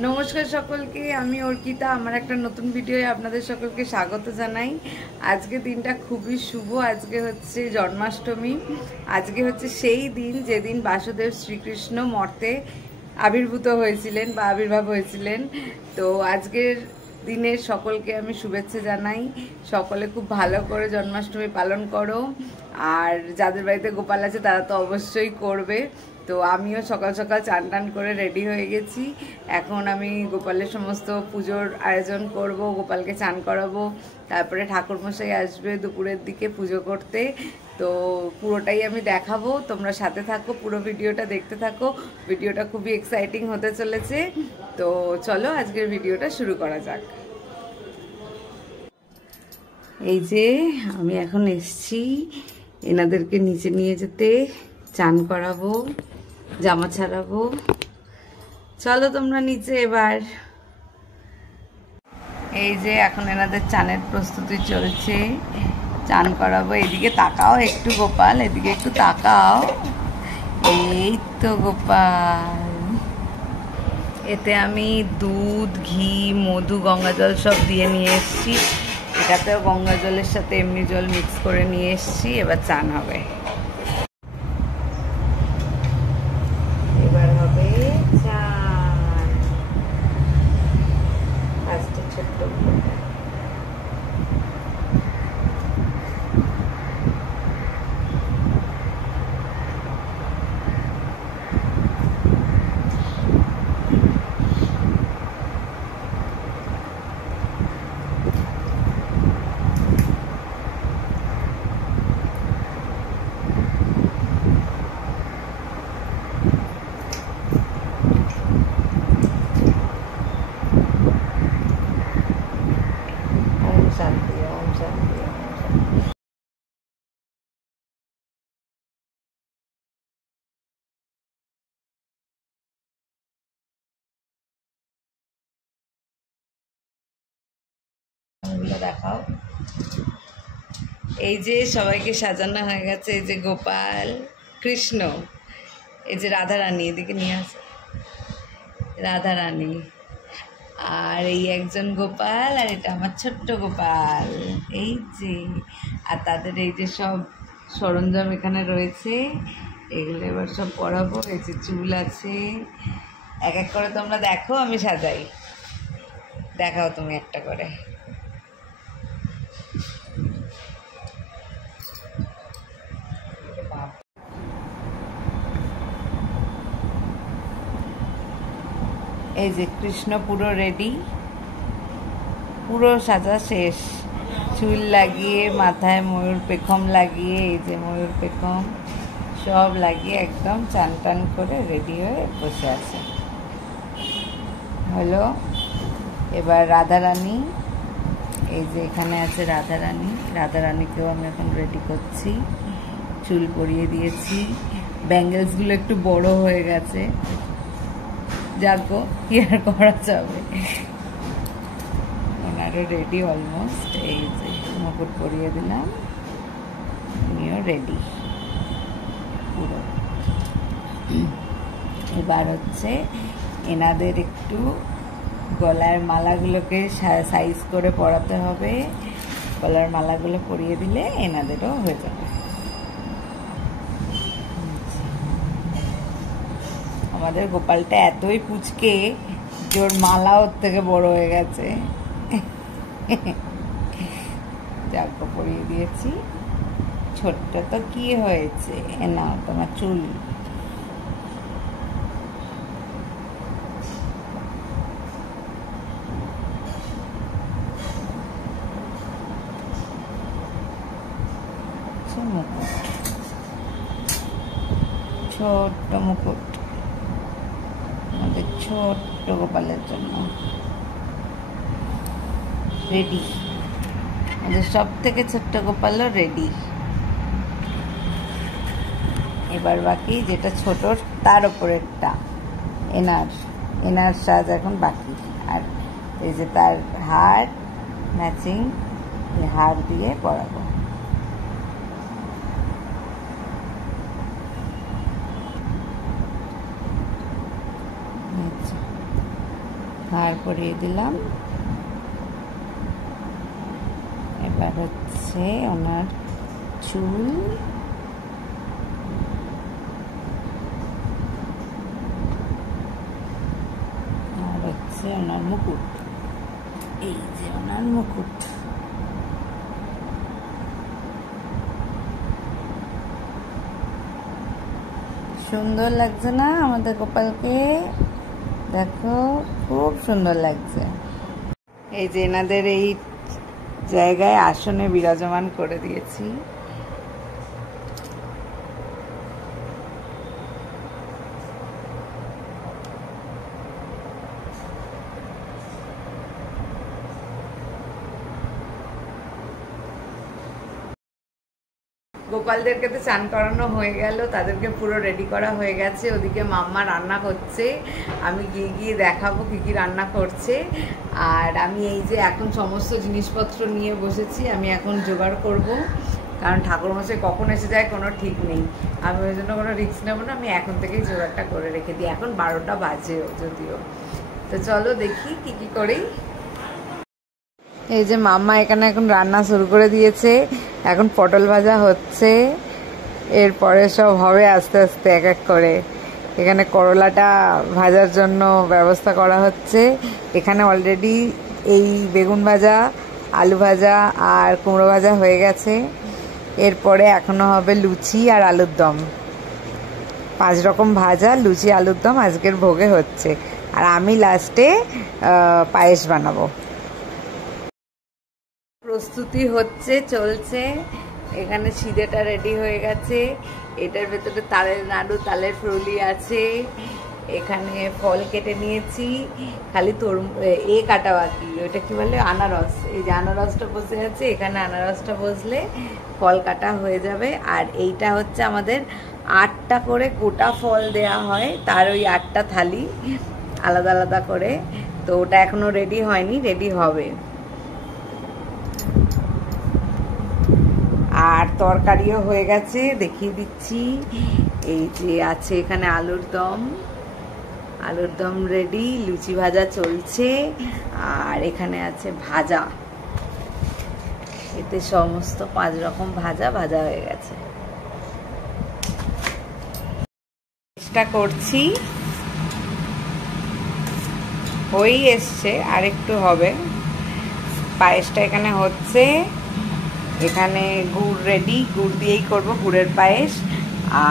নমস্কার সকলকে, আমি অর্পিতা। আমার একটা নতুন ভিডিওয়ে আপনাদের সকলকে স্বাগত জানাই। আজকে দিনটা খুবই শুভ। আজকে হচ্ছে জন্মাষ্টমী। আজকে হচ্ছে সেই দিন যেদিন বাসুদেব শ্রীকৃষ্ণ মর্তে আবির্ভূত হয়েছিলেন বা আবির্ভাব হয়েছিলেন। তো আজকের দিনের সকলকে আমি শুভেচ্ছা জানাই। সকলে খুব ভালো করে জন্মাষ্টমী পালন করো। আর যাদের বাড়িতে গোপাল আছে তারা তো অবশ্যই করবে। তো আমিও সকাল সকাল চান টান করে রেডি হয়ে গেছি। এখন আমি গোপালের সমস্ত পুজোর আয়োজন করব, গোপালকে চান করাবো, তারপরে ঠাকুরমশাই আসবে দুপুরের দিকে পুজো করতে। তো পুরোটাই আমি দেখাবো, তোমরা সাথে থাকো, পুরো ভিডিওটা দেখতে থাকো। ভিডিওটা খুবই এক্সাইটিং হতে চলেছে। তো চলো আজকের ভিডিওটা শুরু করা যাক। এই যে আমি এখন এসছি এনাদেরকে নিচে নিয়ে যেতে, চান করাবো, জামা ছাড়াবো। চলো তোমরা নিচে এবার। এই যে এখন এনাদের চানের প্রস্তুতি চলছে, চান করাবো। এদিকে তাকাও একটু গোপাল, এদিকে একটু তাকাও। এই তো গোপাল। এতে আমি দুধ, ঘি, মধু, গঙ্গা জল সব দিয়ে নিয়ে এসছি। এটাতেও গঙ্গা জলের সাথে এমনি জল মিক্স করে নিয়ে এসছি। এবার চান হবে। এবার হবে চান। ফার্স্টে ছোট্ট শান্তি, ওম শান্তি, ওম শান্তি। দেখাও। এই যে সবাইকে সাজানো হয়ে গেছে। এই যে গোপাল, কৃষ্ণ, এই যে রাধারানী, এদিকে নিয়ে আসে রাধারানী, আর এই একজন গোপাল, আর এটা আমার ছোট্ট গোপাল। এই যে, আর তাদের এই যে সব সরঞ্জাম এখানে রয়েছে, এগুলো এবার সব পরাবো। এই যে চুল আছে, এক এক করে তোমরা দেখো, আমি সাজাই। দেখাও তুমি একটা করে। এই যে কৃষ্ণ পুরো রেডি, পুরো সাজা শেষ। চুল লাগিয়ে, মাথায় ময়ূর পেখম লাগিয়ে, এই যে ময়ূর পেখম সব লাগিয়ে একদম চান টান করে রেডি হয়ে বসে আছে। হলো। এবার রাধারানী, এই যে এখানে আছে রাধারানী। রাধারানীকেও আমি এখন রেডি করছি। চুল পরিয়ে দিয়েছি। ব্যাঙ্গেলসগুলো একটু বড় হয়ে গেছে, যাকো কি আর করা যাবে। ওনারও রেডি অলমোস্ট। এই যে মুকুট পরিয়ে দিলাম, উনিও রেডি পুরো। এবার হচ্ছে এনাদের একটু গলার মালাগুলোকে সাইজ করে পরাতে হবে। গলার মালাগুলো পরিয়ে দিলে এনাদেরও হয়ে যাবে। আমাদের গোপালটা এতই পুচকে যে ওর মালা ওর থেকে বড় হয়ে গেছে। যাকে পরিয়ে দিয়েছি। ছোট্ট তো কি হয়েছে, নাও তোমার চুল। মুকুট, ছোট্ট মুকুট আমাদের ছোট্ট গোপালের জন্য রেডি। আমাদের সব থেকে ছোট্ট গোপালও রেডি। এবার বাকি যেটা ছোট তার ওপরেরটা এনার সাজ এখন বাকি। আর এই যে তার হার ম্যাচিং, হার দিয়ে পরাবো। হার পরিয়ে দিলাম। এবার হচ্ছে ওনার চুল, আর হচ্ছে ওনার মুকুট। এই যে ওনার মুকুট। সুন্দর লাগছে না আমাদের গোপালকে? দেখো খুব সুন্দর লাগছে। এই যে এনাদের এই জায়গায় আসনে বিরাজমান করে দিয়েছি। গোপালদেরকে তো চান করানো হয়ে গেল, তাদেরকে পুরো রেডি করা হয়ে গেছে। ওদিকে মাম্মা রান্না করছে, আমি গিয়ে গিয়ে দেখাবো কী কী রান্না করছে। আর আমি এই যে এখন সমস্ত জিনিসপত্র নিয়ে বসেছি, আমি এখন জোগাড় করব, কারণ ঠাকুরমশাই কখন এসে যায় কোনো ঠিক নেই। আমি ওই জন্য কোনো রিস্ক নেবো না, আমি এখন থেকেই জোগাড়টা করে রেখে দিই। এখন 12টা বাজেও যদিও। তো চলো দেখি কী কী করি। এই যে মাম্মা এখানে এখন রান্না শুরু করে দিয়েছে। এখন পটল ভাজা হচ্ছে, এরপরে সব হবে আস্তে আস্তে এক এক করে। এখানে করলাটা ভাজার জন্য ব্যবস্থা করা হচ্ছে। এখানে অলরেডি এই বেগুন ভাজা, আলু ভাজা আর কুমড়ো ভাজা হয়ে গেছে। এরপরে এখনো হবে লুচি আর আলুর দম। 5 রকম ভাজা, লুচি, আলুর দম আজকের ভোগে হচ্ছে। আর আমি লাস্টে পায়েস বানাবো। প্রস্তুতি হচ্ছে, চলছে। এখানে সিদেটা রেডি হয়ে গেছে। এটার ভেতরে তালের নাড়ু, তালের ফ্রুলি আছে। এখানে ফল কেটে নিয়েছি, খালি কাটা বাকি। ওইটা কি বলে, আনারস। এই যে আনারসটা বসে আছে, এখানে আনারসটা বসলে ফল কাটা হয়ে যাবে। আর এইটা হচ্ছে আমাদের 8টা করে গোটা ফল দেয়া হয়, তার ওই 8টা থালি আলাদা আলাদা করে। তো ওটা এখনো রেডি হয়নি, রেডি হবে। আর তরকারিও হয়ে গেছে, দেখিয়ে দিচ্ছি। এই যে আছে এখানে আলুর দম, আলুর দম রেডি, লুচি ভাজা চলছে। আর এখানে আছে ভাজা, এতে সমস্ত 5 রকম ভাজা ভাজা হয়ে গেছে। চেষ্টা করছি, হয়েই এসছে, আর একটু হবে। পায়েসটা এখানে হচ্ছে। এখানে গুড় রেডি, গুড় দিয়েই করব, গুড়ের পায়েস।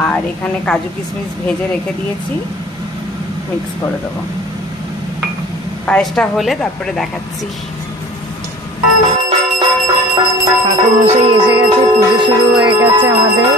আর এখানে কাজু কিশমিশ ভেজে রেখে দিয়েছি, মিক্স করে দেবো। পায়েসটা হলে তারপরে দেখাচ্ছি। ঠাকুরমশাই এসে গেছে, পুজো শুরু হয়ে গেছে আমাদের।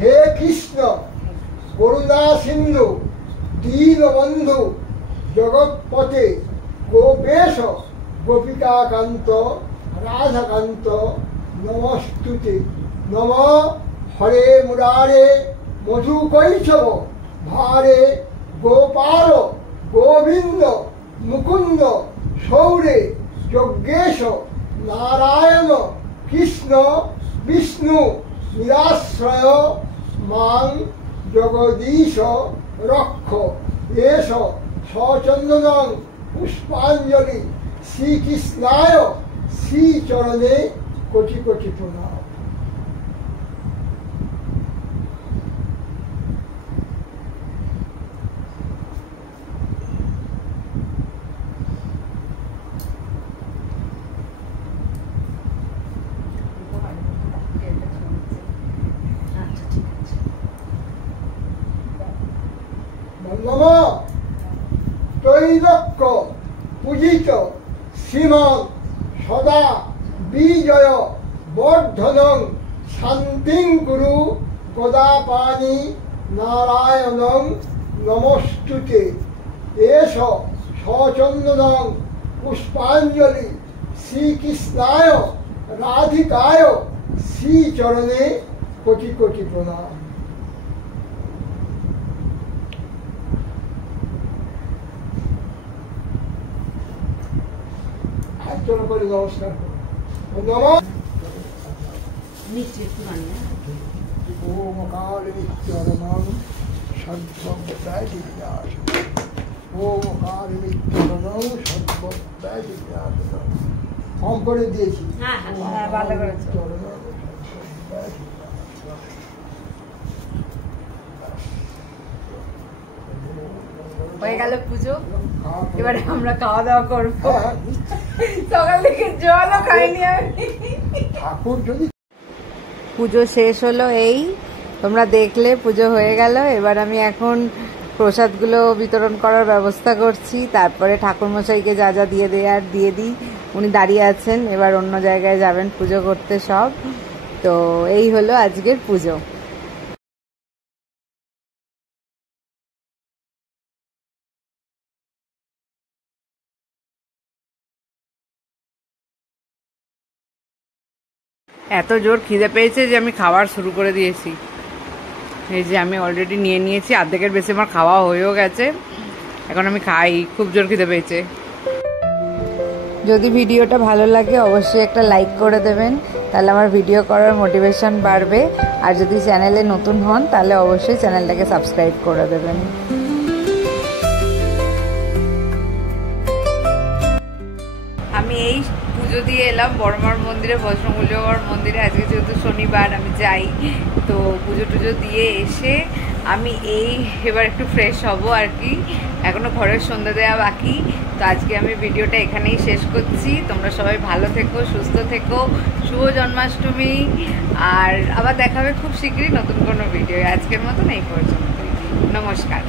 হে কৃষ্ণ করুণা সিন্ধু দীনবন্ধু জগৎপতে গোপেশ গোপিকাকান্ত রাধাকান্ত নমস্তুতে। নম হরে মুরারে মধুকৈশব ভারে গোপাল গোবিন্দ মুকুন্দ সৌরে যজ্ঞেশ নারায়ণ কৃষ্ণ বিষ্ণু নিরাশ্রয় মাং জগদীশ রক্ষ এষ সচন্দনং পুষ্পাঞ্জলি শ্রীকৃষ্ণায় শ্রীচরণে কোটি কোটি প্রণাম। নম ত্রৈলোক্য পূজিত শ্রীমৎ সদা বিজয় বর্ধনং শান্তিং কুরু গদাপানি নারায়ণং নমস্তুতে এষ সচন্দনং পুষ্পাঞ্জলি শ্রীকৃষ্ণায় রাধিকায় শ্রীচরণে কোটি কোটি প্রণাম। করে নমস্কার ওম কালী চরণং সর্বদায় দিব্যাস ওম কালী চরণং সর্বদায় দিব্যাস। কম করে দিয়েছি। ভালো করেছো। হয়ে গেল পুজো, এবারে আমরা খাওয়া দাওয়া করবো। সকাল থেকে জলও খাইনি আমি। পুজো শেষ হলো, এই তোমরা দেখলে পুজো হয়ে গেল। এবার আমি এখন প্রসাদগুলো বিতরণ করার ব্যবস্থা করছি, তারপরে ঠাকুরমশাইকে যা যা দিয়ে দেয়ার দিয়ে দিই। উনি দাঁড়িয়ে আছেন, এবার অন্য জায়গায় যাবেন পুজো করতে সব। তো এই হলো আজকের পুজো। এত জোর খিদে পেয়েছে যে আমি খাবার শুরু করে দিয়েছি। এই যে আমি অলরেডি নিয়ে নিয়েছি, অর্ধেকের বেশি আমার খাওয়া হয়েও গেছে। এখন আমি খাই, খুব জোর খিদে পেয়েছে। যদি ভিডিওটা ভালো লাগে অবশ্যই একটা লাইক করে দেবেন, তাহলে আমার ভিডিও করার মোটিভেশন বাড়বে। আর যদি চ্যানেলে নতুন হন তাহলে অবশ্যই চ্যানেলটাকে সাবস্ক্রাইব করে দেবেন। আমি এই পুজো দিয়ে এলাম বড়মার মন্দিরে, বজ্রমূল্যগড় মন্দিরে। আজকে যেহেতু শনিবার আমি যাই, তো পুজো টুজো দিয়ে এসে আমি এবার একটু ফ্রেশ হব আর কি। এখনও ঘরের সন্ধ্যা দেওয়া বাকি। তো আজকে আমি ভিডিওটা এখানেই শেষ করছি। তোমরা সবাই ভালো থেকো, সুস্থ থেকো। শুভ জন্মাষ্টমী। আর আবার দেখা হবে খুব শীঘ্রই নতুন কোনো ভিডিও। আজকের মতন এই পর্যন্ত, নমস্কার।